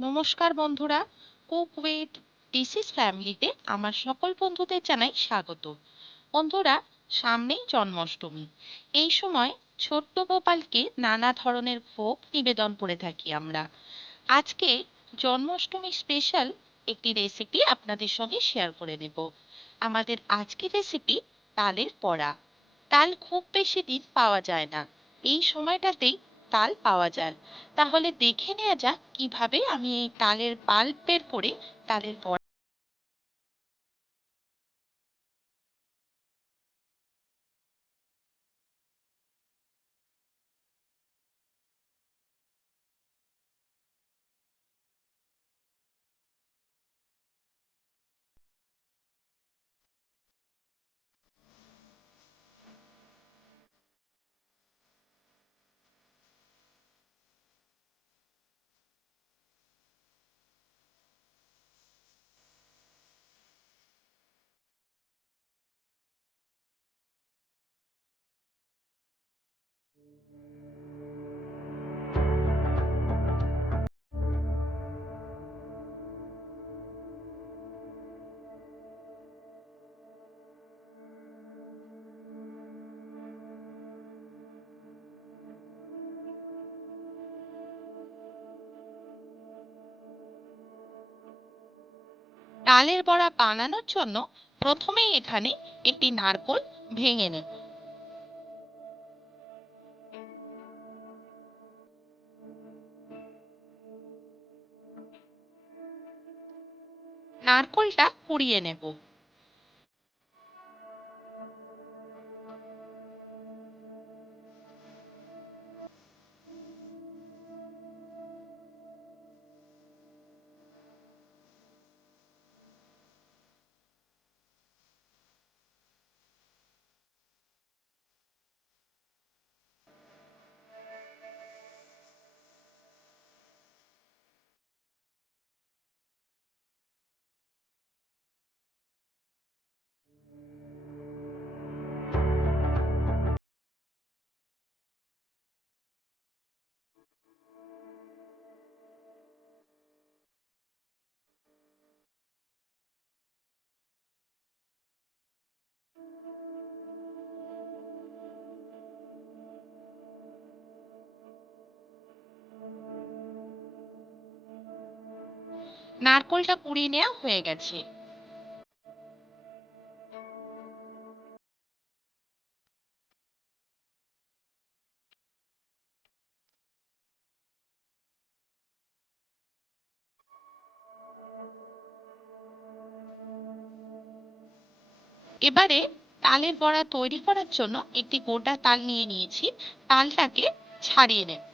নমস্কার বন্ধুরা cook with ডিসিস ফ্যামিলিতে আমার সকল বন্ধুদের জানাই স্বাগত। বন্ধুরা, সামনেই জন্মাষ্টমী। এই সময় ছোট্ট গোপালকে নানা ধরনের ভোগ নিবেদন করে থাকি আমরা। আজকে জন্মাষ্টমী স্পেশাল একটি রেসিপি আপনাদের সঙ্গে শেয়ার করে নেব। আমাদের আজকের রেসিপি তালের পড়া। তাল খুব বেশি দিন পাওয়া যায় না। এই সময়টাতেই তাল পাওয়া যায়। তাহলে দেখে নেওয়া যাক কীভাবে আমি এই তালের পাল্প বের করে তালের তালের বড়া বানানোর জন্য প্রথমেই এখানে একটি নারকোল ভেঙে নেব নারকোলটা পুড়িয়ে নেব। নারকোলটা কুড়িয়ে নেওয়া হয়ে গেছে। এবারে তালের বড়া তৈরি করার জন্য একটি গোটা তাল নিয়ে নিয়েছি। তালটাকে ছাড়িয়ে নেব।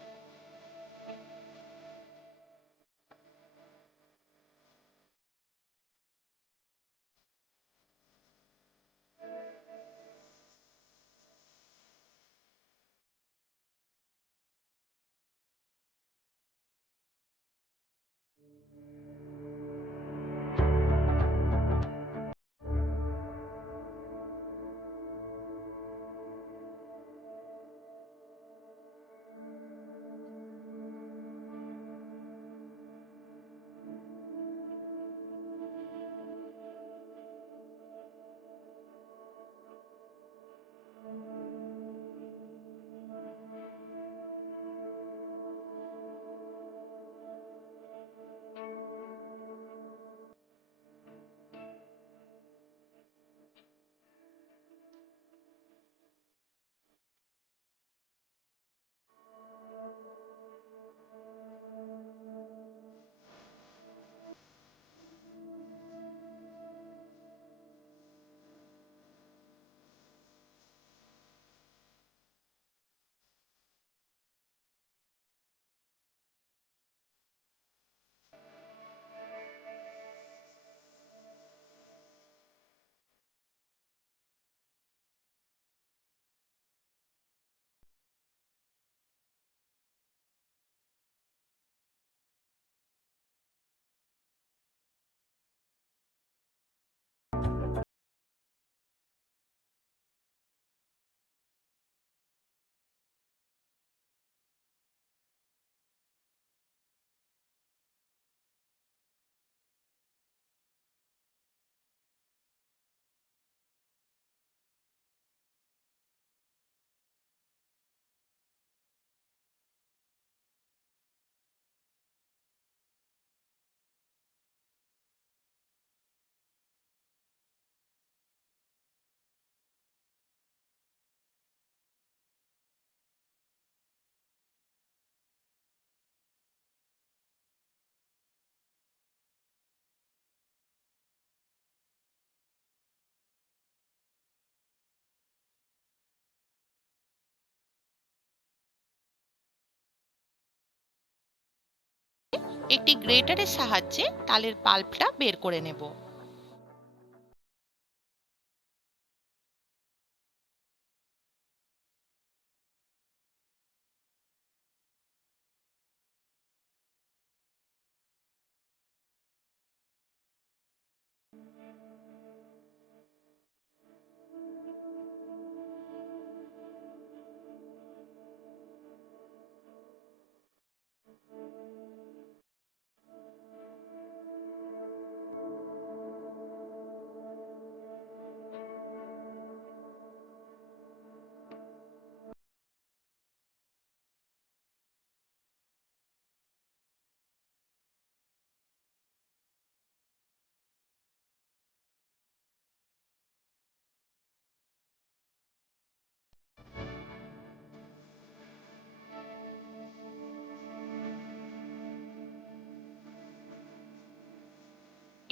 একটি গ্রেটারের সাহায্যে তালের পাল্পটা বের করে নেব।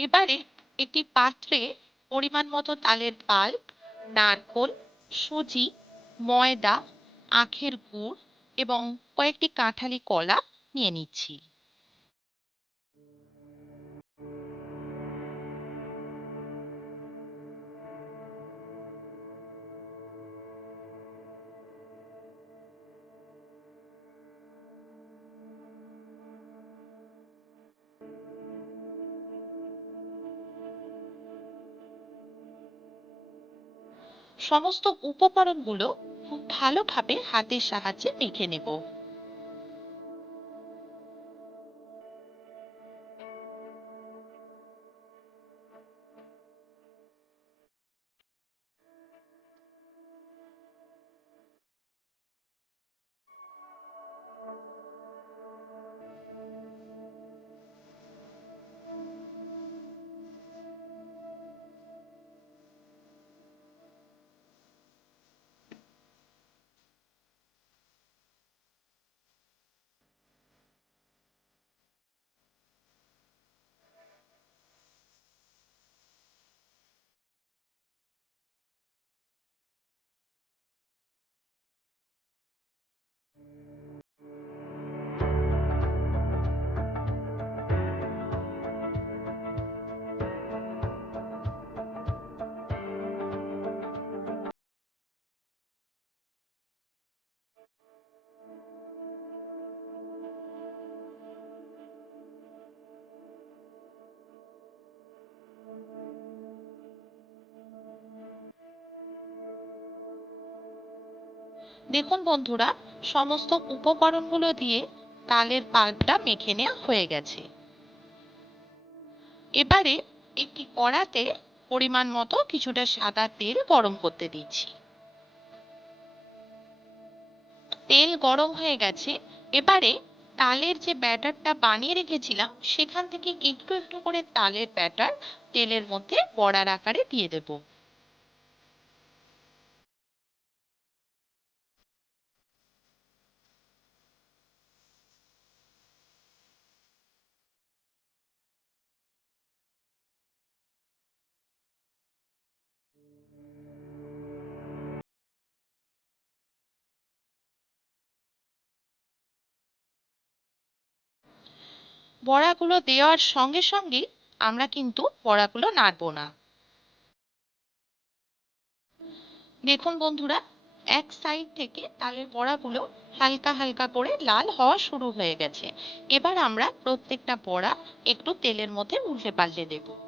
এবারে একটি পাত্রে পরিমাণ মতো তালের পাল্প নারকোল, সুজি, ময়দা, আখের গুড় এবং কয়েকটি কাঁঠালি কলা নিয়ে নিচ্ছি। সমস্ত উপকরণগুলো খুব ভালোভাবে হাতের সাহায্যে মেখে নেব। দেখুন বন্ধুরা, সমস্ত উপকরণগুলো দিয়ে তালের পাল্পটা মেখে নেওয়া হয়ে গেছে। এবারে একটি কড়াতে পরিমাণ মতো কিছুটা সাদা তেল গরম করতে দিচ্ছি। তেল গরম হয়ে গেছে। এবারে তালের যে ব্যাটারটা বানিয়ে রেখেছিলাম, সেখান থেকে একটু একটু করে তালের ব্যাটার তেলের মধ্যে বড়ার আকারে দিয়ে দেবো। বড়াগুলো দেওয়ার সঙ্গে সঙ্গে আমরা কিন্তু বড়াগুলো নাড়বো না। দেখুন বন্ধুরা, এক সাইড থেকে তালের বড়াগুলো হালকা হালকা করে লাল হওয়া শুরু হয়ে গেছে। এবার আমরা প্রত্যেকটা বড়া একটু তেলের মধ্যে উল্টে পাল্টে দেবো।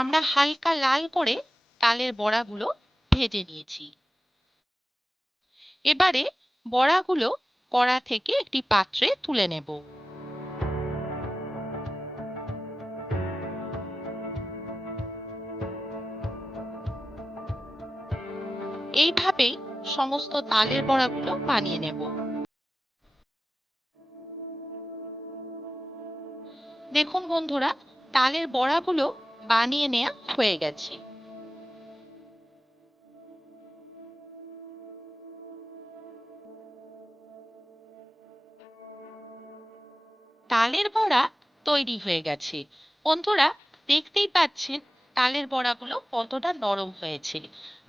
আমরা হালকা লাল করে তালের বড়াগুলো ভেজে নিয়েছি। এবারে বড়াগুলো কড়া থেকে একটি পাত্রে তুলে নেব। এইভাবেই সমস্ত তালের বড়াগুলো বানিয়ে নেব। দেখুন বন্ধুরা, তালের বড়াগুলো বানিয়ে নেওয়া হয়ে গেছে। তালের বড়া তৈরি হয়ে গেছে। বন্ধুরা, দেখতেই পাচ্ছেন তালের বড়াগুলো কতটা নরম হয়েছে।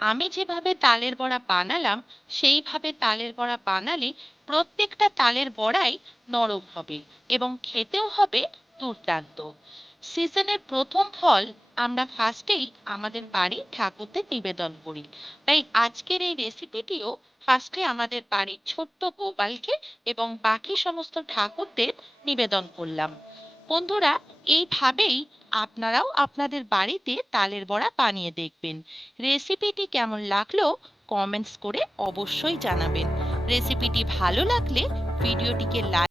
আমি যেভাবে তালের বড়া বানালাম, সেইভাবে তালের বড়া বানালে প্রত্যেকটা তালের বড়াই নরম হবে এবং খেতেও হবে দুর্দান্ত। সিজনের প্রথম ফল আমরা ফার্স্টেই আমাদের বাড়ির ঠাকুরদের নিবেদন করি। তাই আজকের এই রেসিপিটিও ফার্স্টে আমাদের বাড়ির ছোট্ট গোপালকে এবং বাকি সমস্ত ঠাকুরদের নিবেদন করলাম। বন্ধুরা, এইভাবেই আপনারাও আপনাদের বাড়িতে তালের বড়া বানিয়ে দেখবেন। রেসিপিটি কেমন লাগল কমেন্টস করে অবশ্যই জানাবেন। রেসিপিটি ভালো লাগলে ভিডিওটিকে লাইক